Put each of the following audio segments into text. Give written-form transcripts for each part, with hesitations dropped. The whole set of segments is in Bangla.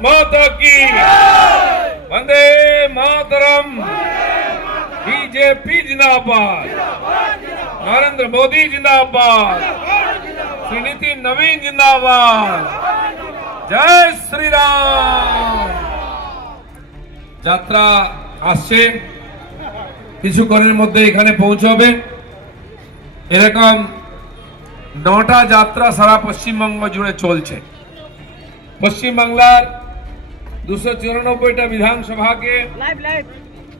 माता की वंदे मातरम। बीजेपी जिंदाबाद, नरेंद्र मोदी जिंदाबाद, श्री नितिन नवीन जिंदाबाद। जय श्री राम। যাত্রা আসছে কিছুক্ষণের মধ্যে এখানে পৌঁছবে। এরকম 9টা যাত্রা সারা পশ্চিমবঙ্গ জুড়ে চলছে। পশ্চিমবাংলার 294টা বিধানসভাকে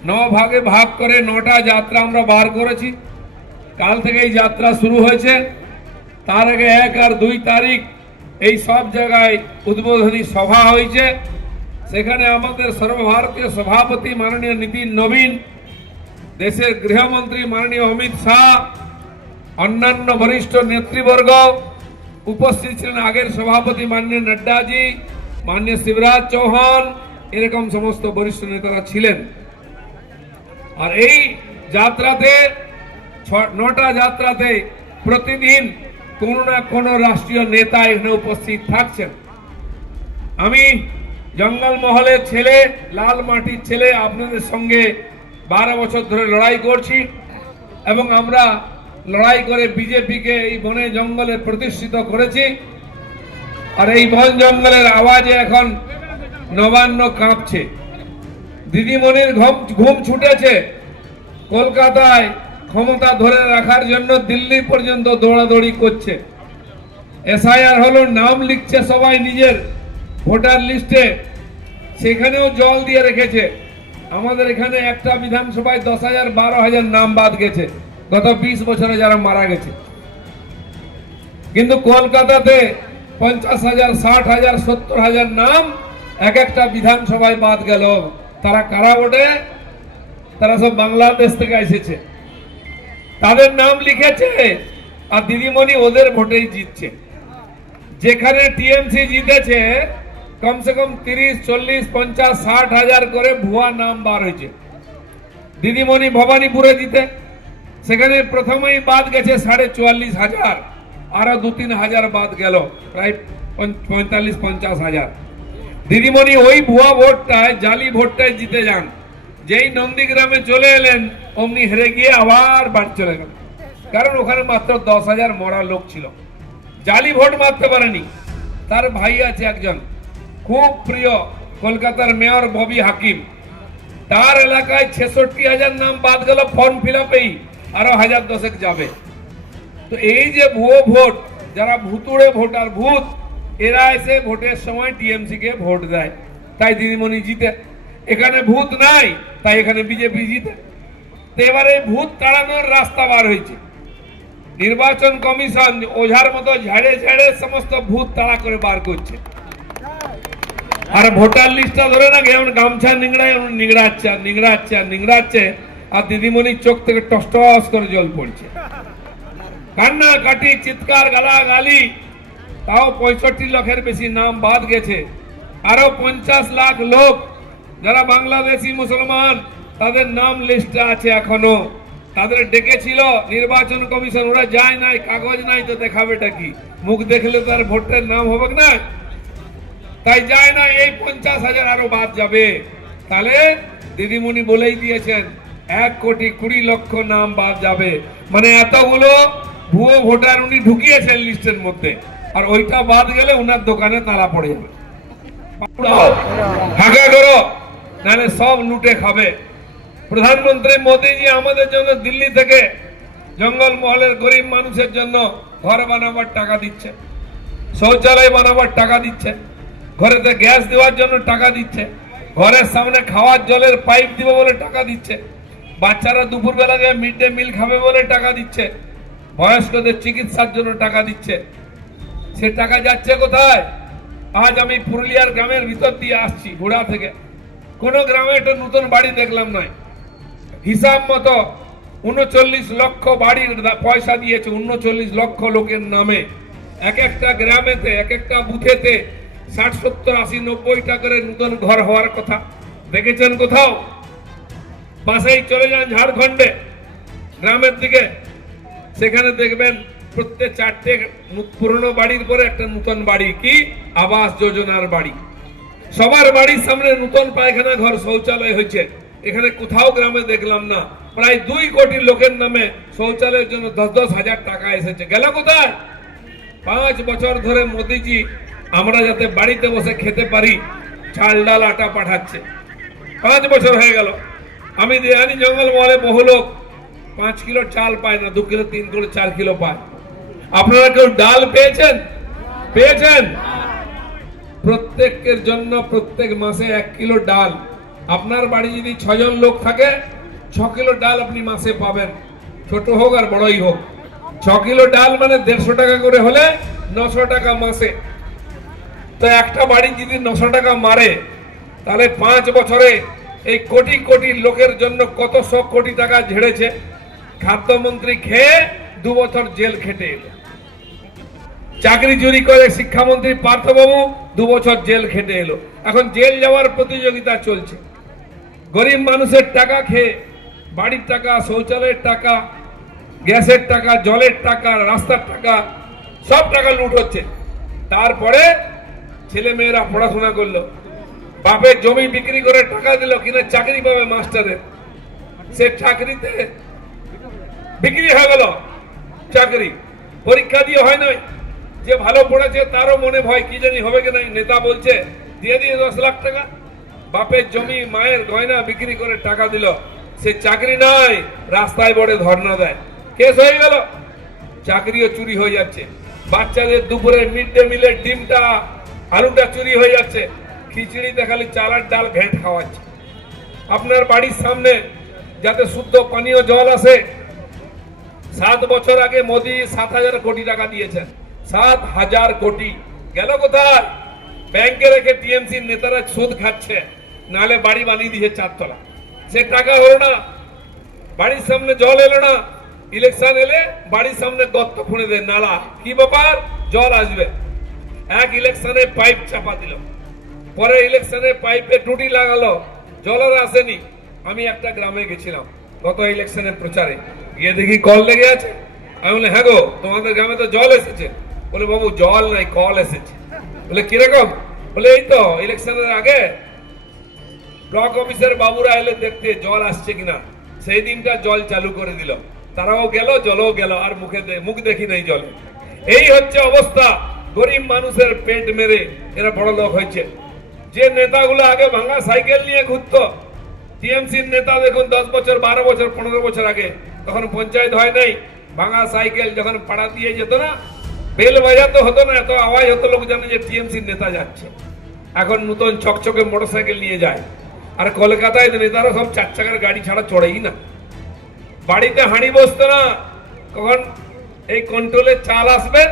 9 ভাগে ভাগ করে 9টা যাত্রা আমরা বার করেছি। কাল থেকে এই যাত্রা শুরু হয়েছে। তার আগে 1 আর 2 তারিখ এই সব জায়গায় উদ্বোধনী সভা হয়েছে। সেখানে আমাদের সর্বভারতীয় সভাপতি মাননীয় নীতিন নবীন, দেশের গৃহমন্ত্রী মাননীয় অমিত শাহ, অন্যান্য বরিষ্ঠ নেতৃবর্গ উপস্থিত ছিলেন। আগের সভাপতি মাননীয় নড্ডাজি, মাননীয় শিবরাজ চৌহান, এরকম সমস্ত বরিষ্ঠ নেতারা ছিলেন। আর এই যাত্রাতে 9টা যাত্রাতে প্রতিদিন কোনো না কোনো রাষ্ট্রীয় নেতা এখানে উপস্থিত থাকছেন। আমি জঙ্গলমহলের ছেলে, লাল মাটির ছেলে, আপনাদের সঙ্গে 12 বছর ধরে লড়াই করছি এবং আমরা লড়াই করে বিজেপিকে এই বনে জঙ্গলে প্রতিষ্ঠিত করেছি। আর এই বন জঙ্গলের আওয়াজে এখন নবান্ন কাঁপছে। দিদিমণির ঘুম ছুটেছে। কলকাতায় ক্ষমতা ধরে রাখার জন্য দিল্লি পর্যন্ত দৌড়াদৌড়ি করছে। এসআইআর হলো, নাম লিখছে সবাই নিজের ভোটার লিস্টে, সেখানেও জল দিয়ে রেখেছে। আমাদের এখানে একটা বিধানসভায় 10,000 12,000 নাম বাদ গেছে গত 20 বছরে যারা মারা গেছে। কিন্তু কলকাতাতে 50,000 60,000 70,000 নাম এক একটা বিধানসভায় বাদ গেল। তারা কারা ভোটে? তারা সব বাংলাদেশ থেকে এসেছে, তাদের নাম লিখেছে আর দিদিমণি ওদের ভোটেই জিতছে। যেখানে টিএমসি জিতেছে কমসে কম 30 40 50 60 হাজার করে ভুয়া নাম বার হয়েছে। দিদিমণি ভবানীপুরে জিতে, সেখানে প্রথমেই বাদ গেছে 44,500, আরো 2-3 হাজার বাদ গেল, প্রায় 45-50 হাজার। দিদিমণি ওই ভুয়া ভোটটায়, জালি ভোটটায় জিতে যান। যেই নন্দীগ্রামে চলে এলেন অমনি হেরে গিয়ে আবার বাড়ি চলে গেল, কারণ ওখানে মাত্র 10,000 মরা লোক ছিল। জালি ভোট মারতে পারেনি। তার ভাই আছে একজন খুব প্রিয় কলকাতার মেয়র ববি হাকিম, তার এলাকায় 66,000 নাম বাদ গেল ফর্ম ফিল আপেই, আরো 1010 যাবে। তো এই যে ভুয়ো ভোট, যারা ভুতুড়ে ভোটার, ভূত, এরা এসে ভোটের সময় টিএমসি কে ভোট দেয়, তাই দিদিমণি জিতে। এখানে ভূত নাই, তাই এখানে বিজেপি জিতে। তো এবারে ভূত তাড়ানোর রাস্তা বার হয়েছে। নির্বাচন কমিশন ওঝার মতো ঝাড়ে ঝাড়ে সমস্ত ভূত তাড়া করে বার করছে। আর ভোটার লিস্টটা ধরে না যেমন গামছা নিংড়ায় নিংড়াচ্ছে আর নিংড়াচ্ছে আর নিংড়াচ্ছে, আর দিদিমণির চোখ থেকে টস করে জল পড়ছে। কান্না কাটি, চিৎকার, গালাগালি। তাও 65 লাখের বেশি নাম বাদ গেছে। আরো 50 লাখ লোক যারা বাংলাদেশি মুসলমান, তাদের নাম লিস্টে আছে এখনো। তাদের ডেকেছিল নির্বাচন কমিশন, ওরা যায় নাই, কাগজ নাই, তো দেখাবেটা কি? মুখ দেখলে তো আর ভোটের নাম হবে না, তাই যায় না। এই 50,000 আরো বাদ যাবে। তাহলে দিদিমণি বলেই দিয়েছেন 1,20,00,000 নাম বাদ যাবে। মানে এতগুলো ভুয়ো ভোটার উনি ঢুকিয়েছেন লিস্টের মধ্যে, আর ওইটা বাদ গেলে ওনার দোকানে তালা পড়ে যাবে। ফাঁকা করো, নাহলে সব লুটে খাবে। প্রধানমন্ত্রী মোদীজি আমাদের জন্য দিল্লি থেকে জঙ্গলমহলের গরিব মানুষের জন্য ঘর বানাবার টাকা দিচ্ছে, শৌচালয় বানাবার টাকা দিচ্ছে, ঘরেতে গ্যাস দেওয়ার জন্য টাকা দিচ্ছে, ঘরের সামনে খাওয়ার জলের পাইপ দিব বলে টাকা দিচ্ছে, বাচ্চারা দুপুরবেলা গিয়ে মিড ডে মিল খাবে বলে টাকা দিচ্ছে, বয়স্কদের চিকিৎসার জন্য টাকা দিচ্ছে। সে টাকা যাচ্ছে কোথায়? আজ আমি পুরুলিয়ার গ্রামের ভিতর দিয়ে আসছি, ঘোড়া থেকে। কোন গ্রামে একটা নতুন বাড়ি দেখলাম নাই। হিসাব মতো 39 লক্ষ বাড়ির পয়সা দিয়েছে 39 লক্ষ লোকের নামে। এক একটা গ্রামেতে, এক একটা বুথেতে 60 70 80 90টা করে নতুন ঘর হওয়ার কথা। দেখেছেন কোথাও? পাশেই চলে যান ঝাড়খণ্ডে গ্রামের দিকে, সেখানে দেখবেন প্রত্যেক 4টে পুরনো বাড়ির পরে একটা নতুন বাড়ি, কি আবাস যোজনার বাড়ি। সবার বাড়ির সামনে নতুন পায়খানা ঘর শৌচালয় হয়েছে, এখানে কোথাও গ্রামে দেখলাম না। প্রায় 2 কোটি লোকের নামে শৌচালয়ের জন্য 10-10 হাজার টাকা এসেছে, গেল কোথায়? 5 বছর ধরে মোদিজি আমরা যাতে বাড়িতে বসে খেতে পারি চাল ডাল আটা পাঠাচ্ছে। 5 বছর হয়ে গেল। আমি দেয়ানি জঙ্গল মহলে বহু লোক 5 কিলো চাল পায় না, 2 কিলো 3 কিলো 4 কিলো পায়। আপনারা কেউ ডাল পেয়েছেন? পেয়েছেন? প্রত্যেকের জন্য প্রত্যেক মাসে 1 কিলো ডাল। আপনার বাড়ি যদি 6 জন লোক থাকে 6 কিলো ডাল আপনি মাসে পাবেন, ছোট হোক আর বড়ই হোক। 6 কিলো ডাল মানে 150 টাকা করে হলে 900 টাকা মাসে। তো একটা বাড়ি যদি 900 টাকা মারে তাহলে 5 বছরে এই কোটি কোটি লোকের জন্য কত 100 কোটি টাকা ঝেড়েছে। খাদ্যমন্ত্রী খেয়ে 2 বছর জেল খেটে এলো। চাকরি চুরি করে শিক্ষামন্ত্রী পার্থবাবু 2 বছর জেল খেটে এলো। এখন জেল যাওয়ার প্রতিযোগিতা চলছে। গরিব মানুষের টাকা খেয়ে বাড়ির টাকা, শৌচালয়ের টাকা, গ্যাসের টাকা, জলের টাকা, রাস্তার টাকা, সব টাকা লুট হচ্ছে। তারপরে ছেলে মেয়েরা পড়াশোনা করলো, বাপের জমি বিক্রি করে টাকা দিল কিনা চাকরি পাবে মাস্টারের, সে চাকরিতে বিক্রি হয়ে গেল। চাকরি পরীক্ষা দিয়ে হয় নাই, যে ভালো পড়েছে তারও মনে ভয় কি জানি হবে কি নাই। নেতা বলছে দিয়ে 10 লাখ টাকা, বাপের জমি মায়ের গয়না বিক্রি করে টাকা দিল, সে চাকরি নাই, রাস্তায় বড়ে ধর্ণা দেয়, কেস হয়ে গেল, চাকরিও চুরি হয়ে যাচ্ছে। বাচ্চাদের দুপুরে মিড ডে মিলের ডিমটা আলুটা চুরি হয়ে যাচ্ছে, খিচুড়িতে খালি চাল আর ডাল ঘেঁট খাওয়াচ্ছে। আপনার বাড়ির সামনে যাতে শুদ্ধ পানীয় জল আসে, 7 বছর আগে মোদি 7,000 কোটি টাকা দিয়েছেন। 7,000 কোটি গেল কোথায়? ব্যাংকে রেখে টিএমসির নেতারা সুদ খাচ্ছে, নাহলে বাড়ি বানিয়ে দিয়েছে 4 তলা। সে টাকা হলো না, বাড়ির সামনে জল এলো না। ইলেকশন এলে বাড়ির সামনে গর্ত খুঁড়ে দেয়, নালা। কি ব্যাপার? জল আসবে। এক ইলেকশনে পাইপ চাপা দিল, পরে ইলেকশনে পাইপে টুটি লাগালো, জলের আসেনি। আমি একটা গ্রামে গেছিলাম গত ইলেকশনের প্রচারে, গিয়ে দেখি কল লেগে আছে। আমি বলি হ্যাঁ গো, তোমাদের গ্রামে তো জল এসেছে। বলে বাবু জল নাই, কল এসেছে। বলে কিরকম? বলে এই তো ইলেকশনের আগে ব্লক অফিসের বাবুরা এলে দেখতে জল আসছে কিনা, সেই দিনটা জল চালু করে দিল। তারাও গেল, জলও গেল, আর মুখ দেখি নাই জলে। এই হচ্ছে অবস্থা। গরিব মানুষের পেট মেরে এরা বড় লোক হয়েছে। যে নেতাগুলো আগে ভাঙা সাইকেল নিয়ে ঘুরতো, টিএমসির নেতা দেখুন 10 বছর, 12 বছর, 15 বছর আগে, তখন পঞ্চায়েত হয় নাই, ভাঙা সাইকেল যখন পাড়া দিয়ে যেত না, বেল বাজাতে হতো না, এত আওয়াজ হতো, লোক জানে যে টিএমসির নেতা যাচ্ছে। এখন নতুন চকচকে মোটরসাইকেল নিয়ে যায়। আর কলকাতায় নেতারা সব 4 চাকার গাড়ি ছাড়া চড়েই না। বাড়িতে হাঁড়ি বসতো না, কখন এই কন্ট্রোলের চাল আসবে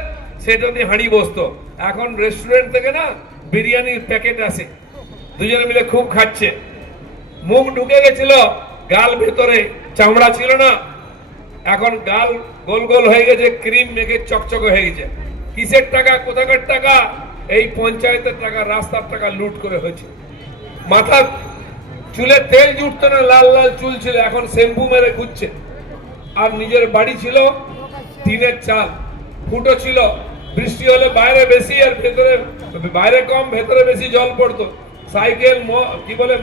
সেটা দিয়ে হাঁড়ি বসতো। এখন রেস্টুরেন্ট থেকে না বিরিয়ানির প্যাকেট আসে, দুজনে মিলে খুব খাচ্ছে। মুখ ঢুকে গেছিল, গাল ভেতরে চামড়া ছিল না, এখন গাল গোল গোল হয়ে গেছে, ক্রিম মেখে চকচকে হয়ে গেছে। কিসের টাকা? কোথাকার টাকা? এই পঞ্চায়েতের টাকা, রাস্তার টাকা লুট করে হয়েছে। মাথা চুলে তেল জুটতো না, লাল লাল চুল ছিল, এখন শ্যাম্পু মেরে ঘুরছে। আর নিজের বাড়ি ছিল টিনের চাল, ফুটো ছিল, বৃষ্টি হলে বাইরে বেশি আর ভেতরে, বাইরে কম ভেতরে বেশি জল পড়তো। সাইকেল কি বলে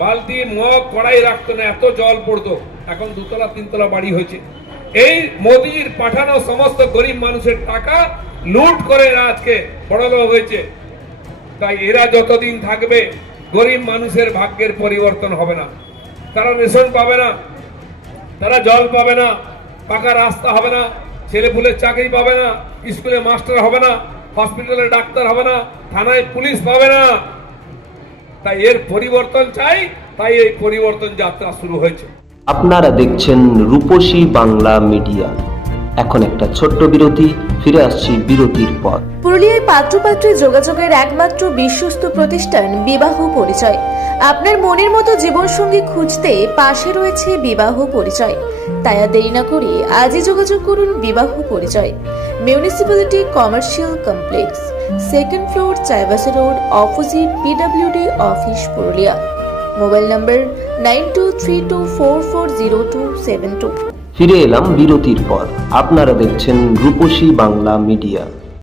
বালতি মগ কড়াই রাখতো না, এত জল পড়তো। এখন 2 তলা 3 তলা বাড়ি হয়েছে। এই মোদির পাঠানো সমস্ত গরিব মানুষের টাকা লুট করে আজকে বড়লোক হয়েছে। তাই এরা যতদিন থাকবে গরিব মানুষের ভাগ্যের পরিবর্তন হবে না। তারা রেশন পাবে না, তারা জল পাবে না, পাকা রাস্তা হবে না, ছেলেপুলের চাকরি পাবে না, স্কুলে মাস্টার হবে না, হসপিটালে ডাক্তার হবে না, থানায় পুলিশ পাবে না। তাই এর পরিবর্তন চাই, তাই এই পরিবর্তন যাত্রা শুরু হয়েছে। আপনারা দেখছেন রূপসী বাংলা মিডিয়া। এখন একটা ছোট্ট বিরতি, ফিরে আসছি বিরতির পর। পুরুলিয়ায় পাত্রপাত্রী যোগাযোগের একমাত্র বিশ্বস্ত প্রতিষ্ঠান বিবাহ পরিচয়। আপনার মনের মতো জীবনসঙ্গী খুঁজতে পাশে রয়েছে বিবাহ পরিচয়। তাই আর দেরি না করে আজই যোগাযোগ করুন বিবাহ পরিচয়। Municipality commercial complex, 2nd floor, Chaibasa road, opposite PWD office, Purulia. Mobile নম্বর 9232440272। ফিরে এলাম বিরতির পর। আপনারা দেখছেন রূপসী বাংলা মিডিয়া।